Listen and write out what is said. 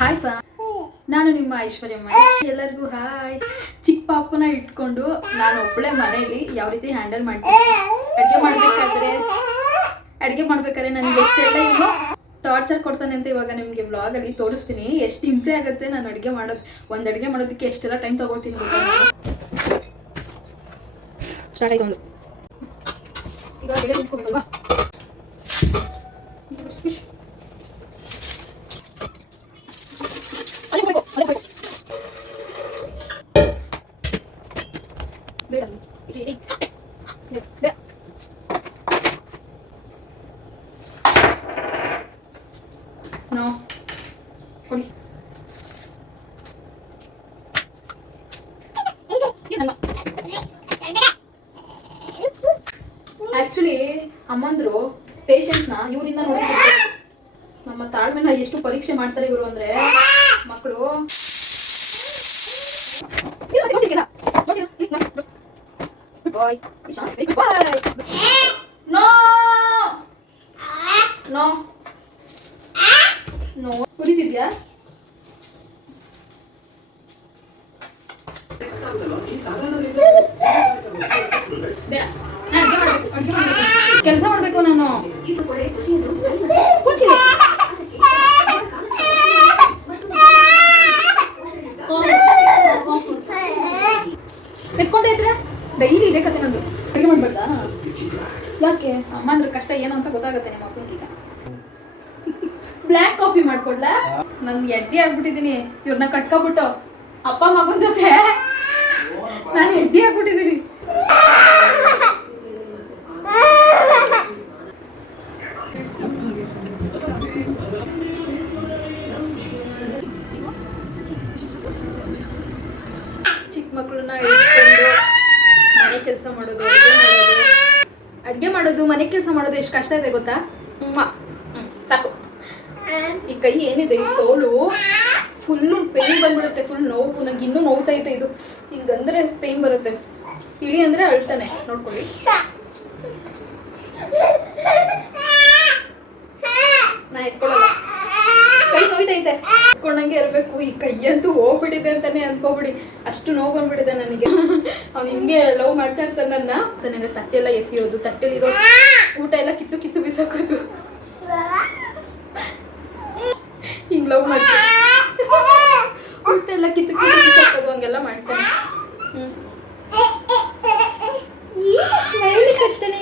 Hi ಪಾ, ನಾನು ನಿಮ್ಮ ಐಶ್ವರ್ಯಮ್ಮ. ಎಲ್ಲರಿಗೂ ಹಾಯ್. ಚಿಕ್ಕ ಪಾಪನ ಇಟ್ಕೊಂಡು ನಾನು ಒಬ್ಬಳೆ ಮನೇಲಿ ಯಾವ ರೀತಿ ಹ್ಯಾಂಡಲ್ ಮಾಡ್ತೀನಿ, ಅಡುಗೆ ಮಾಡ್ಬೇಕಾದ್ರೆ ನನಗೆ ಎಷ್ಟೆಲ್ಲ ಇನ್ನು ಟಾರ್ಚರ್ ಕೊಡ್ತಾನೆ ಅಂತ ಇವಾಗ ನಿಮಗೆ ವ್ಲಾಗಲ್ಲಿ ತೋರಿಸ್ತೀನಿ. ಎಷ್ಟು ಹಿಂಸೆ ಆಗುತ್ತೆ ನಾನು ಅಡುಗೆ ಮಾಡೋದು. ಒಂದು ಅಡುಗೆ ಮಾಡೋದಕ್ಕೆ ಎಷ್ಟೆಲ್ಲ ಟೈಮ್ ತೊಗೊಳ್ತೀನಿ ಗೊತ್ತಾ. ಸ್ಟಾರ್ಟ್ ಆಯ್ತು ಒಂದು ಇವಾಗ ನಿಲ್ಸ್ಕೊಬೇಕಲ್ವಾ. ಬೇಡ ನೋ ಕೊಡಿ. ಆಕ್ಚುಲಿ ಅಮ್ಮಂದ್ರು ಪೇಷನ್ಸ್ನ ಇವರಿಂದ ನೋಡಿ, ನಮ್ಮ ತಾಳ್ಮೆನ ಎಷ್ಟು ಪರೀಕ್ಷೆ ಮಾಡ್ತಾರೆ ಇವರು ಅಂದ್ರೆ ಮಕ್ಕಳು. ನೋ ನೋ ನೋ ಕುಡಿತಿದ್ಯಾ? ಕೆಲಸ ಮಾಡ್ಬೇಕು ನಾನು. ಕೂಚಿದೆ ಎತ್ಕೊಂಡೇ ಇದ್ರೆ ಡೈಲಿ ಇದೆ ಕತೆ ನಂದು. ಅಡುಗೆ ಮಾಡ್ಬೇಕಾ? ಯಾಕೆ ಅಮ್ಮ ಅಂದ್ರೆ ಕಷ್ಟ ಏನು ಅಂತ ಗೊತ್ತಾಗುತ್ತೆ ನಿಮ್ಮ ಮಕ್ಕಳಿಗೆ. ಈಗ ಬ್ಲ್ಯಾಕ್ ಕಾಫಿ ಮಾಡ್ಕೊಡ್ಲಾ? ನಾನು ಎಡ್ಡಿ ಆಗ್ಬಿಟ್ಟಿದ್ದೀನಿ. ಇವ್ರನ್ನ ಕಟ್ಕೊಬಿಟ್ಟು ಅಪ್ಪ ಮಗನ ಜೊತೆ ನಾನು ಎಡ್ಡಿ ಆಗ್ಬಿಟ್ಟಿದ್ದೀನಿ. ಚಿಕ್ಕ ಮಕ್ಕಳನ್ನ ಇಟ್ಕೊಂಡು ಮನೆ ಕೆಲಸ ಮಾಡೋದು, ಅಡುಗೆ ಮಾಡೋದು, ಮನೆ ಕೆಲಸ ಮಾಡೋದು ಎಷ್ಟು ಕಷ್ಟ ಇದೆ ಗೊತ್ತಾ? ಸಾಕು. ಈ ಕೈ ಏನಿದೆ, ಈ ತೋಳು ಫುಲ್ಲು ಪೇನ್ ಬಂದ್ಬಿಡುತ್ತೆ, ಫುಲ್ ನೋವು. ನನಗೆ ಇನ್ನೂ ನೋವ್ತೈತೆ ಇದು. ಹಿಂಗಂದ್ರೆ ಪೇನ್ ಬರುತ್ತೆ. ಇಳಿ ಅಂದರೆ ಅಳ್ತಾನೆ, ನೋಡ್ಕೊಳ್ಳಿ. ನಾ ಎತ್ಕೊಳ್ಳಲ್ಲ, ಕೈ ನೋಯ್ತೈತೆ, ಎತ್ಕೊಂಡಂಗೆ ಇರಬೇಕು. ಈ ಕೈಯಂತೂ ಹೋಗ್ಬಿಟ್ಟಿದೆ ಅಂತಾನೆ ಅನ್ಕೋಬಿಡಿ, ಅಷ್ಟು ನೋವು ಬಂದ್ಬಿಟ್ಟಿದೆ ನನಗೆ. ಅವ್ನು ಹಿಂಗೆ ಲವ್ ಮಾಡ್ತಾ ಇರ್ತಾನೆ ನನ್ನ. ತಾನೆಲ್ಲ ತಟ್ಟೆಲ್ಲ ಎಸೆಯೋದು, ತಟ್ಟೆಲಿರೋ ಊಟ ಎಲ್ಲ ಕಿತ್ತು ಕಿತ್ತು ಬಿಸಾಕೋದು, ಹಿಂಗೆ ಲವ್ ಮಾಡ್ತಾನೆ. ಊಟ ಎಲ್ಲ ಕಿತ್ತು ಕಿತ್ತು ಬಿಸಾಕೋದು, ಹಂಗೆಲ್ಲ ಮಾಡ್ತಾನೆ. ಸ್ಮೈಲಿ ಕಟ್ತಾನೆ.